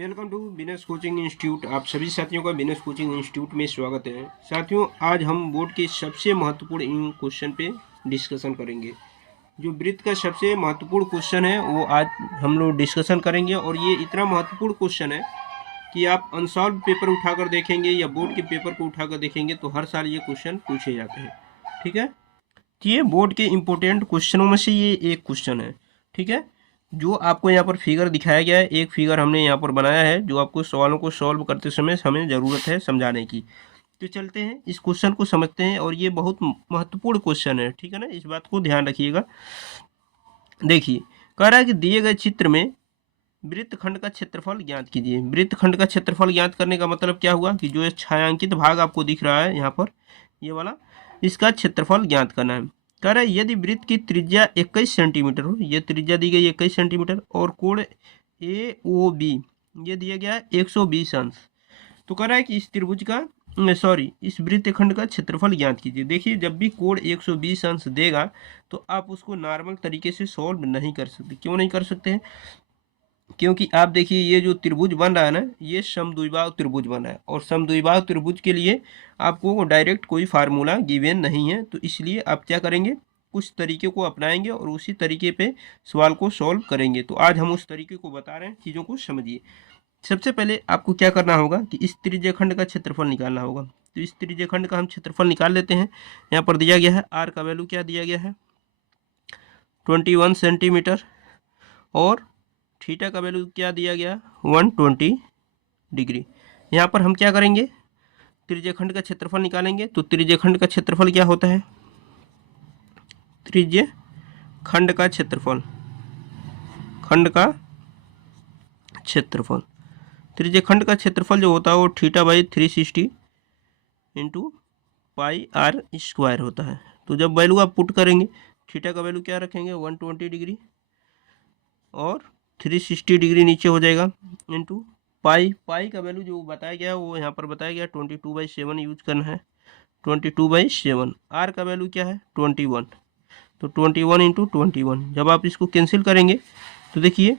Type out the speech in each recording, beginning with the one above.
Welcome to business coaching institute. आप सभी साथियों का बिजनेस कोचिंग इंस्टीट्यूट में स्वागत है। साथियों, आज हम बोर्ड के सबसे महत्वपूर्ण क्वेश्चन पे डिस्कशन करेंगे। जो वृत्त का सबसे महत्वपूर्ण क्वेश्चन है वो आज हम लोग डिस्कशन करेंगे। और ये इतना महत्वपूर्ण क्वेश्चन है कि आप अनसॉल्व पेपर उठाकर देखेंगे या बोर्ड के पेपर को उठाकर देखेंगे तो हर साल ये क्वेश्चन पूछे जाते हैं। ठीक है, तो ये बोर्ड के इम्पोर्टेंट क्वेश्चनों में से ये एक क्वेश्चन है। ठीक है, जो आपको यहाँ पर फिगर दिखाया गया है, एक फिगर हमने यहाँ पर बनाया है जो आपको सवालों को सॉल्व करते समय हमें ज़रूरत है समझाने की। तो चलते हैं इस क्वेश्चन को समझते हैं। और ये बहुत महत्वपूर्ण क्वेश्चन है, ठीक है ना, इस बात को ध्यान रखिएगा। देखिए, कह रहा है कि दिए गए चित्र में वृत्तखंड का क्षेत्रफल ज्ञात कीजिए। वृत्तखंड का क्षेत्रफल ज्ञात करने का मतलब क्या हुआ कि जो छायांकित भाग आपको दिख रहा है यहाँ पर, ये वाला, इसका क्षेत्रफल ज्ञात करना है। कह रहा है यदि वृत्त की त्रिज्या 21 सेंटीमीटर हो, ये त्रिज्या दी गई 21 सेंटीमीटर, और कोण AOB ये दिया गया है 120 अंश, तो कह रहा है कि इस त्रिभुज का इस वृत्तखंड का क्षेत्रफल ज्ञात कीजिए। देखिए, जब भी कोण 120 अंश देगा तो आप उसको नॉर्मल तरीके से सॉल्व नहीं कर सकते। क्यों नहीं कर सकते हैं? क्योंकि आप देखिए, ये जो त्रिभुज बन रहा है ना, ये समद्विबाहु त्रिभुज बन रहा है, और समद्विबाहु त्रिभुज के लिए आपको डायरेक्ट कोई फार्मूला गिवन नहीं है। तो इसलिए आप क्या करेंगे, कुछ तरीके को अपनाएंगे और उसी तरीके पे सवाल को सॉल्व करेंगे। तो आज हम उस तरीके को बता रहे हैं, चीज़ों को समझिए। सबसे पहले आपको क्या करना होगा कि इस त्रिज्यखंड का क्षेत्रफल निकालना होगा। तो इस त्रिज्यखंड का हम क्षेत्रफल निकाल लेते हैं। यहाँ पर दिया गया है आर का वैल्यू क्या दिया गया है, 21 सेंटीमीटर, और थीटा का वैल्यू क्या दिया गया, 120 डिग्री। यहाँ पर हम क्या करेंगे, त्रिज्यखंड का क्षेत्रफल निकालेंगे। तो त्रिज्यखंड का क्षेत्रफल क्या होता है, त्रिज्यखंड का क्षेत्रफल, खंड का क्षेत्रफल, त्रिज्यखंड का क्षेत्रफल जो होता है वो θ/360 इंटू पाई आर स्क्वायर होता है। तो जब वैल्यू आप पुट करेंगे, थीटा का वैल्यू क्या रखेंगे, 120 डिग्री, और 360 डिग्री नीचे हो जाएगा, इंटू पाई का वैल्यू जो बताया गया है वो यहाँ पर बताया गया 22/7 यूज करना है, 22/7। आर का वैल्यू क्या है, 21, तो 21 इंटू 21। जब आप इसको कैंसिल करेंगे तो देखिए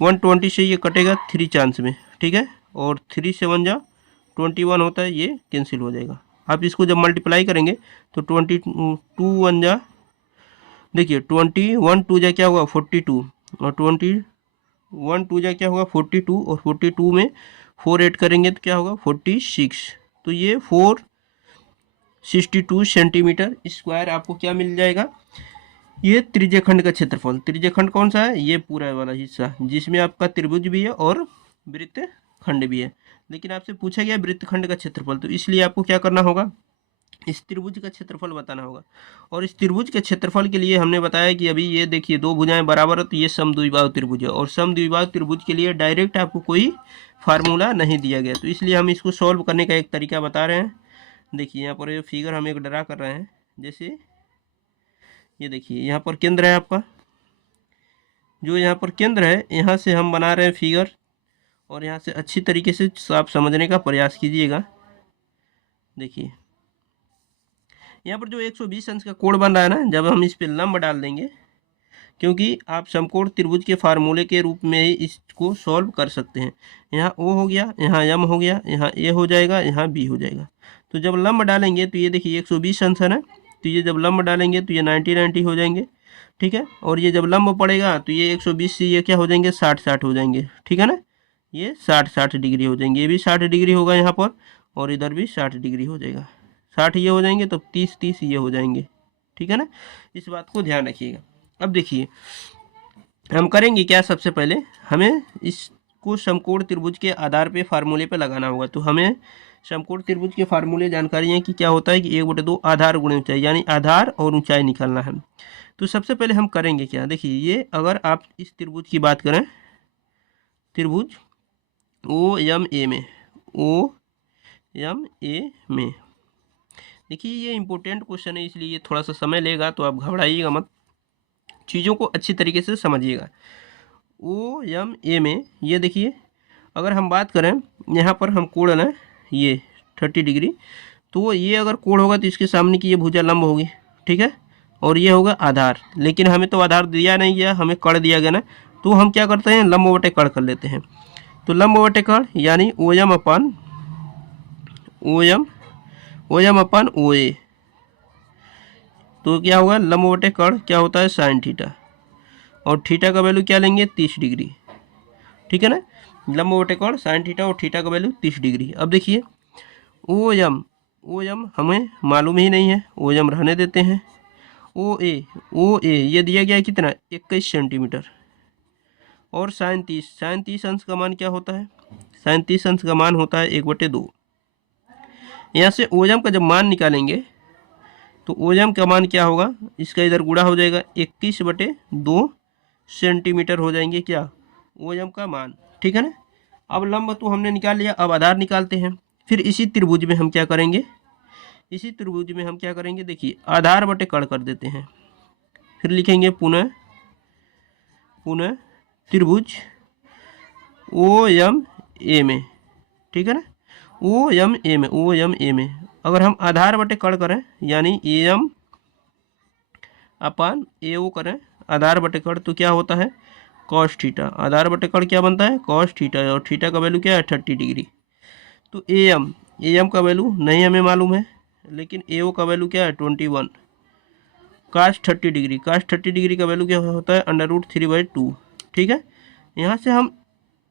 120 से ये कटेगा 3 चांस में, ठीक है, और 3 7 जा 21 होता है, ये कैंसिल हो जाएगा। आप इसको जब मल्टीप्लाई करेंगे तो 22 1 जा, देखिए 21 2 जा क्या होगा 42, और 21 2 जा क्या होगा 42, और 42 में 4 ऐड करेंगे तो क्या होगा 46। तो ये 462 सेंटीमीटर स्क्वायर आपको क्या मिल जाएगा, ये त्रिज्यखंड का क्षेत्रफल। त्रिज्यखंड कौन सा है, ये पूरा वाला हिस्सा जिसमें आपका त्रिभुज भी है और वृत्तखंड भी है। लेकिन आपसे पूछा गया वृत्तखंड का क्षेत्रफल, तो इसलिए आपको क्या करना होगा, इस त्रिभुज का क्षेत्रफल बताना होगा। और इस त्रिभुज के क्षेत्रफल के लिए हमने बताया कि अभी ये देखिए दो भुजाएं बराबर है, तो ये समद्विबाहु त्रिभुज है, और समद्विबाहु त्रिभुज के लिए डायरेक्ट आपको कोई फार्मूला नहीं दिया गया। तो इसलिए हम इसको सॉल्व करने का एक तरीका बता रहे हैं। देखिए, यहाँ पर ये फिगर हम एक ड्रा कर रहे हैं। जैसे ये देखिए, यहाँ पर केंद्र है आपका, जो यहाँ पर केंद्र है, यहाँ से हम बना रहे हैं फिगर, और यहाँ से अच्छी तरीके से आप समझने का प्रयास कीजिएगा। देखिए, यहाँ पर जो 120 अंश का कोण बन रहा है ना, जब हम इस पे लंब डाल देंगे, क्योंकि आप समकोण त्रिभुज के फार्मूले के रूप में ही इसको सॉल्व कर सकते हैं। यहाँ O हो गया, यहाँ M हो गया, यहाँ A हो जाएगा, यहाँ B हो जाएगा। तो जब लंब डालेंगे तो ये देखिए 120 अंश है ना, तो ये जब लंब डालेंगे तो ये 90 हो जाएंगे, ठीक है। और ये जब लंब पड़ेगा तो ये 120 से ये क्या हो जाएंगे 60 हो जाएंगे, ठीक है ना, ये 60 डिग्री हो जाएंगे। ये भी 60 डिग्री होगा यहाँ पर, और इधर भी 60 डिग्री हो जाएगा। 60 ये हो जाएंगे तो 30 ये हो जाएंगे, ठीक है ना। इस बात को ध्यान रखिएगा। अब देखिए, हम करेंगे क्या, सबसे पहले हमें इसको समकोण त्रिभुज के आधार पे फार्मूले पे लगाना होगा। तो हमें समकोण त्रिभुज के फार्मूले जानकारी है कि क्या होता है कि 1/2 आधार गुणे ऊंचाई, यानी आधार और ऊंचाई निकालना है। तो सबसे पहले हम करेंगे क्या, देखिए, ये अगर आप इस त्रिभुज की बात करें, त्रिभुज OMA में, देखिए ये इंपॉर्टेंट क्वेश्चन है, इसलिए ये थोड़ा सा समय लेगा, तो आप घबराइएगा मत, चीज़ों को अच्छी तरीके से समझिएगा। OMA में ये देखिए, अगर हम बात करें, यहाँ पर हम कोण है ये 30 डिग्री, तो ये अगर कोण होगा तो इसके सामने की ये भुजा लंब होगी, ठीक है, और ये होगा आधार। लेकिन हमें तो आधार दिया नहीं गया, हमें कड़ दिया गया ना, तो हम क्या करते हैं, लंब बटे कड़ कर लेते हैं। तो लंब बटे कर्ण यानी ओ एम अपन ओ ए, तो क्या होगा लंब बटे कर्ण क्या होता है साइन थीटा, और थीटा का वैल्यू क्या लेंगे 30 डिग्री, ठीक है ना। लंब बटे कर्ण साइन थीटा और थीटा का वैल्यू 30 डिग्री। अब देखिए ओ एम हमें मालूम ही नहीं है, ओ एम रहने देते हैं। ओ ए ये दिया गया है कितना 21 सेंटीमीटर, और साइन 30 अंश का मान क्या होता है, साइन 30 अंश का मान होता है 1/2। यहाँ से ओ एम का जब मान निकालेंगे तो ओ एम का मान क्या होगा, इसका इधर गुणा हो जाएगा 21/2 सेंटीमीटर हो जाएंगे क्या ओ एम का मान, ठीक है ना। अब लंब तो हमने निकाल लिया, अब आधार निकालते हैं। फिर इसी त्रिभुज में हम क्या करेंगे, देखिए आधार बटे कर्ण कर देते हैं। फिर लिखेंगे पुनः त्रिभुज ओ एम ए में, ठीक है ना, ओ एम ए में अगर हम आधार बटे कर्ण करें यानी ए एम अपान ए ओ करें आधार बटे कर्ण, तो क्या होता है कॉस थीटा। आधार बटे कर्ण क्या बनता है कॉस थीटा, और थीटा का वैल्यू क्या है 30 डिग्री। तो ए एम का वैल्यू नहीं हमें मालूम है, लेकिन ए ओ का वैल्यू क्या है 21 काश 30 डिग्री। काश 30 डिग्री का वैल्यू क्या होता है √3/2, ठीक है। यहाँ से हम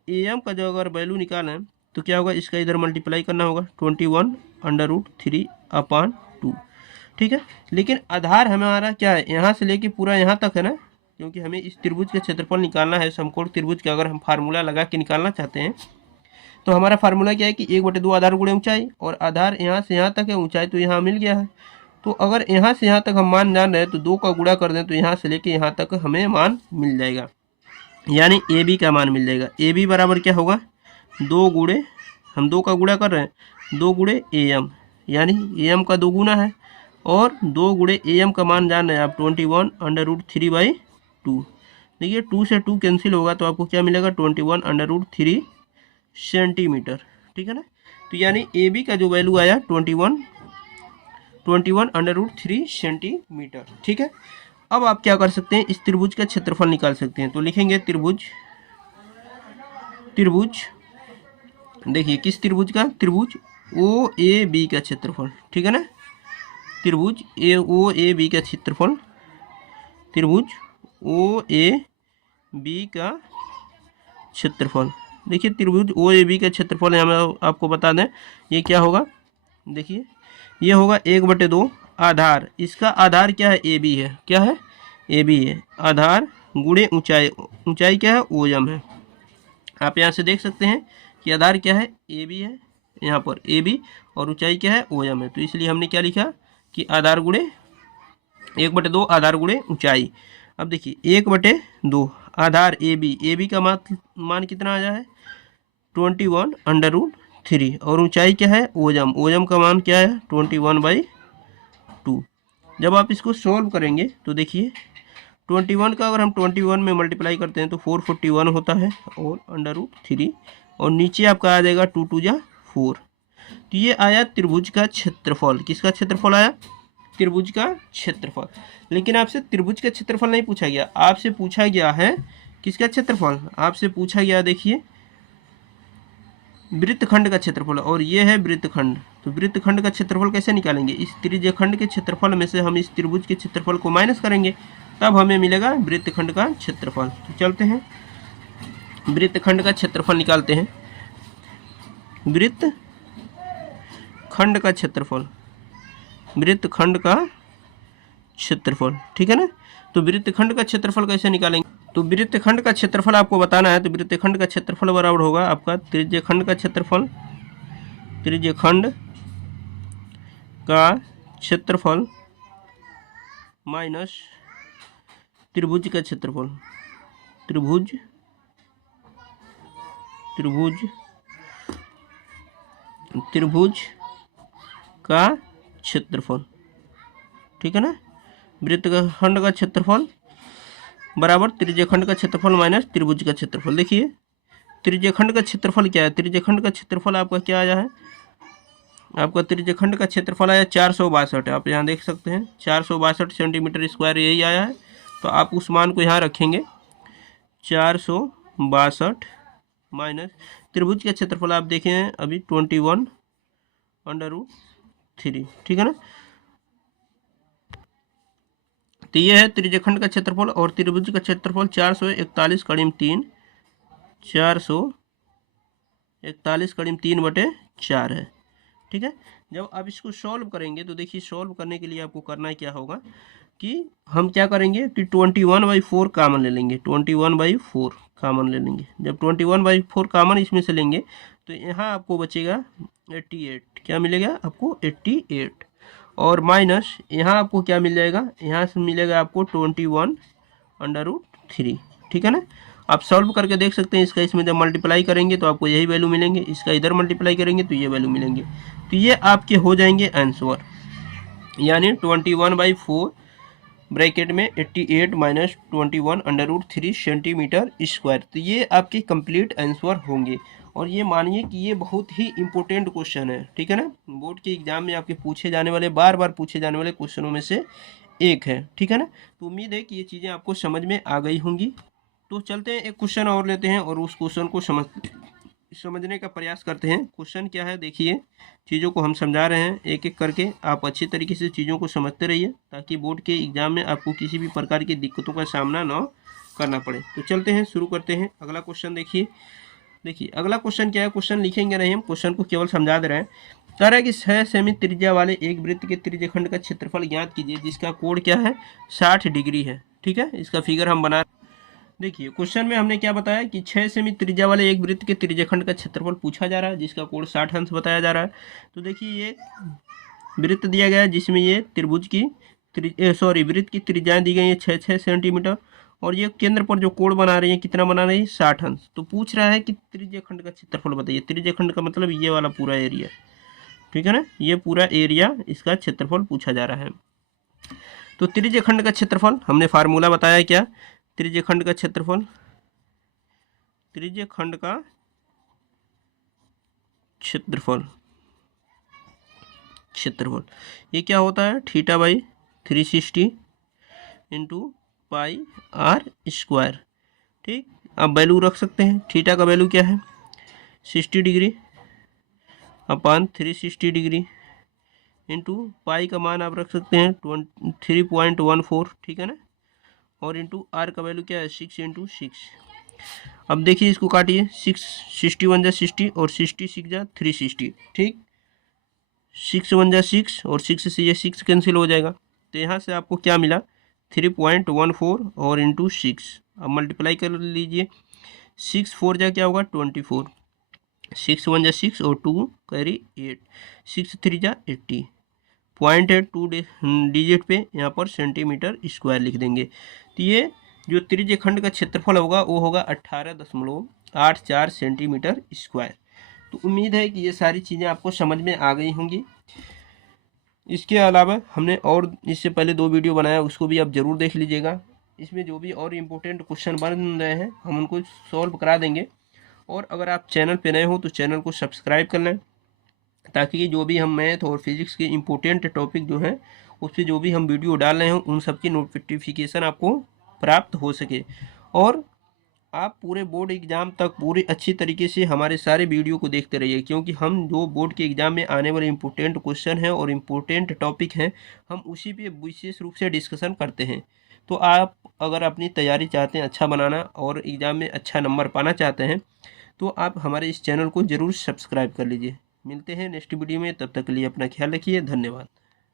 ए एम का जो अगर वैल्यू निकालें तो क्या होगा, इसका इधर मल्टीप्लाई करना होगा 21 √3/2, ठीक है। लेकिन आधार हमारा क्या है यहाँ से लेके पूरा यहाँ तक है ना, क्योंकि हमें इस त्रिभुज का क्षेत्रफल निकालना है। समकोण त्रिभुज का अगर हम फार्मूला लगा के निकालना चाहते हैं तो हमारा फार्मूला क्या है कि 1/2 आधार गुणे ऊंचाई, और आधार यहाँ से यहाँ तक है, ऊंचाई तो यहाँ मिल गया है। तो अगर यहाँ से यहाँ तक हम मान जान रहे हैं तो 2 का गुणा कर दें तो यहाँ से लेके यहाँ तक हमें मान मिल जाएगा, यानी ए बी का मान मिल जाएगा। ए बी बराबर क्या होगा 2 गुणे, हम 2 का गुणा कर रहे हैं 2 गुणे ए एम, यानी ए एम का 2 गुना है, और 2 गुणे ए एम का मान जान रहे हैं आप 21 √3/2। देखिए 2 से 2 कैंसिल होगा तो आपको क्या मिलेगा 21 √3 सेंटीमीटर, ठीक है ना। तो यानी ए बी का जो वैल्यू आया 21 √3 सेंटीमीटर, ठीक है। अब आप क्या कर सकते हैं, इस त्रिभुज का क्षेत्रफल निकाल सकते हैं। तो लिखेंगे त्रिभुज देखिए किस त्रिभुज का, त्रिभुज ओ ए बी का क्षेत्रफल, ठीक है ना। त्रिभुज ओ ए बी का क्षेत्रफल, त्रिभुज ओ ए बी का क्षेत्रफल। देखिए त्रिभुज ओ ए बी का क्षेत्रफल यहाँ मैं आपको बता दें ये क्या होगा, देखिए ये होगा 1/2 आधार, इसका आधार क्या है ए बी है, क्या है ए बी है, आधार गुणे ऊंचाई, ऊंचाई क्या है ओ एम है। आप यहाँ से देख सकते हैं कि आधार क्या है ए बी है, यहाँ पर ए बी, और ऊंचाई क्या है ओ एम है। तो इसलिए हमने क्या लिखा कि आधार गुणे 1/2 आधार गुणे ऊंचाई। अब देखिए 1/2 आधार ए बी का मान कितना आया है 21 √3, और ऊंचाई क्या है ओ एम का मान क्या है 21/2। जब आप इसको सॉल्व करेंगे तो देखिए 21 का अगर हम 21 में मल्टीप्लाई करते हैं तो 441 होता है, और √3, और नीचे आपका आ जाएगा 2 2 जा 4। तो ये आया त्रिभुज का क्षेत्रफल। किसका क्षेत्रफल आया, त्रिभुज का क्षेत्रफल। लेकिन आपसे त्रिभुज का क्षेत्रफल नहीं पूछा गया, आपसे पूछा गया है किसका क्षेत्रफल, आपसे पूछा गया देखिए वृत्तखंड का क्षेत्रफल, और ये है वृत्तखंड। तो वृत्तखंड का क्षेत्रफल कैसे निकालेंगे, इस त्रिज्यखंड के क्षेत्रफल में से हम इस त्रिभुज के क्षेत्रफल को माइनस करेंगे, तब हमें मिलेगा वृत्तखंड का क्षेत्रफल। तो चलते हैं वृत्तखंड का क्षेत्रफल निकालते हैं। वृत्तखंड का क्षेत्रफल, वृत्तखंड का क्षेत्रफल, ठीक है ना। तो वृत्तखंड का क्षेत्रफल कैसे निकालेंगे, तो वृत्तखंड का क्षेत्रफल आपको बताना है। तो वृत्तखंड का क्षेत्रफल बराबर होगा आपका त्रिज्यखंड का क्षेत्रफल, त्रिज्यखंड का क्षेत्रफल माइनस त्रिभुज का क्षेत्रफल, त्रिभुज का क्षेत्रफल, ठीक है ना। वृत्तखंड का क्षेत्रफल बराबर त्रिज्यखंड का क्षेत्रफल माइनस त्रिभुज का क्षेत्रफल। देखिए त्रिज्यखंड का क्षेत्रफल क्या है, त्रिज्यखंड का क्षेत्रफल आपका क्या आया है, आपका त्रिज्यखंड का क्षेत्रफल आया 462। आप यहाँ देख सकते हैं 462 सेंटीमीटर स्क्वायर यही आया है। तो आप उस मान को यहाँ रखेंगे 462 माइनस त्रिभुज का क्षेत्रफल आप देखे हैं अभी 21/√3, ठीक है ना। तो ये है त्रिज्यखंड का क्षेत्रफल और त्रिभुज का क्षेत्रफल 441 कड़ीम 3, 441 कड़ीम 3/4 है, ठीक है। जब आप इसको सॉल्व करेंगे तो देखिए सॉल्व करने के लिए आपको करना क्या होगा कि हम क्या करेंगे कि 21/4 कामन ले लेंगे, 21/4 कामन ले लेंगे। जब 21/4 कामन इसमें से लेंगे तो यहाँ आपको बचेगा 88, क्या मिलेगा आपको 88, और माइनस यहाँ आपको क्या मिल जाएगा, यहाँ से मिलेगा आपको 21/√3, ठीक है ना। आप सॉल्व करके देख सकते हैं, इसका इसमें जब मल्टीप्लाई करेंगे तो आपको यही वैल्यू मिलेंगे, इसका इधर मल्टीप्लाई करेंगे तो ये वैल्यू मिलेंगे। तो ये आपके हो जाएंगे आंसर, यानी 21/4 ब्रैकेट में 88 माइनस 21/√3 सेंटीमीटर स्क्वायर। तो ये आपके कंप्लीट आंसर होंगे। और ये मानिए कि ये बहुत ही इंपॉर्टेंट क्वेश्चन है, ठीक है ना। बोर्ड के एग्जाम में आपके पूछे जाने वाले, बार बार पूछे जाने वाले क्वेश्चनों में से एक है, ठीक है ना। तो उम्मीद है कि ये चीज़ें आपको समझ में आ गई होंगी। तो चलते हैं एक क्वेश्चन और लेते हैं और उस क्वेश्चन को समझने का प्रयास करते हैं। क्वेश्चन क्या है देखिए, चीज़ों को हम समझा रहे हैं एक एक करके, आप अच्छी तरीके से चीज़ों को समझते रहिए ताकि बोर्ड के एग्जाम में आपको किसी भी प्रकार की दिक्कतों का सामना न करना पड़े। तो चलते हैं, शुरू करते हैं। अगला क्वेश्चन देखिए अगला क्वेश्चन क्या है। क्वेश्चन लिखेंगे नहीं हम, क्वेश्चन को केवल समझा दे रहे हैं। कह रहा है कि 6 सेमी त्रिज्या वाले एक वृत्त के त्रिज्यखंड का क्षेत्रफल ज्ञात कीजिए जिसका कोण क्या है 60 डिग्री है, ठीक है। इसका फिगर हम बना, देखिए क्वेश्चन में हमने क्या बताया कि 6 सेमी त्रिज्या वाले एक वृत्त के त्रिज्यखंड का क्षेत्रफल पूछा जा रहा है जिसका कोण 60 अंश बताया जा रहा है। तो देखिए ये वृत्त दिया गया है जिसमें ये त्रिभुज की वृत्त की त्रिज्याएं दी गई है 6-6 सेंटीमीटर, और ये केंद्र पर जो कोण बना रही है कितना बना रही है 60 अंश। तो पूछ रहा है कि त्रिज्यखंड का क्षेत्रफल बताइए। त्रिज्यखंड का मतलब ये वाला पूरा एरिया, ठीक है ना, ये पूरा एरिया इसका क्षेत्रफल पूछा जा रहा है। तो त्रिज्यखंड का क्षेत्रफल हमने फार्मूला बताया क्या, त्रिज्यखंड का क्षेत्रफल ये क्या होता है θ/360 इंटू पाई आर स्क्वायर, ठीक। अब वैल्यू रख सकते हैं, थीटा का वैल्यू क्या है 60 डिग्री अपान 360 डिग्री इंटू पाई का मान आप रख सकते हैं 3.14, ठीक है ना, और इंटू आर का वैल्यू क्या है 6 इंटू 6। अब देखिए इसको काटिए, 60 1 जा 60 और 60 6 जा 360, ठीक। 6 1 जा 6 और 6 से ये 6 कैंसिल हो जाएगा। तो यहाँ से आपको क्या मिला 3.14 और इंटू 6। अब मल्टीप्लाई कर लीजिए, 6 4 जा क्या होगा 24, 6 1 जा 6 और 2 कैरी 8, 6 3 जा 80, पॉइंट है 2 डिजिट पे यहाँ पर सेंटीमीटर स्क्वायर लिख देंगे। तो ये जो त्रिज्यखंड का क्षेत्रफल होगा वो होगा 18.84 सेंटीमीटर स्क्वायर। तो उम्मीद है कि ये सारी चीज़ें आपको समझ में आ गई होंगी। इसके अलावा हमने और इससे पहले 2 वीडियो बनाया, उसको भी आप ज़रूर देख लीजिएगा। इसमें जो भी और इम्पोर्टेंट क्वेश्चन बन रहे हैं हम उनको सॉल्व करा देंगे। और अगर आप चैनल पे नए हो तो चैनल को सब्सक्राइब कर लें ताकि जो भी हम मैथ और फिजिक्स के इम्पोर्टेंट टॉपिक जो हैं उस पर जो भी हम वीडियो डाल रहे हैं उन सब की नोटिफिकेशन आपको प्राप्त हो सके। और आप पूरे बोर्ड एग्ज़ाम तक पूरी अच्छी तरीके से हमारे सारे वीडियो को देखते रहिए, क्योंकि हम जो बोर्ड के एग्ज़ाम में आने वाले इम्पोर्टेंट क्वेश्चन हैं और इम्पोर्टेंट टॉपिक हैं हम उसी पे विशेष रूप से डिस्कशन करते हैं। तो आप अगर अपनी तैयारी चाहते हैं अच्छा बनाना और एग्ज़ाम में अच्छा नंबर पाना चाहते हैं तो आप हमारे इस चैनल को ज़रूर सब्सक्राइब कर लीजिए। मिलते हैं नेक्स्ट वीडियो में, तब तक के लिए अपना ख्याल रखिए, धन्यवाद।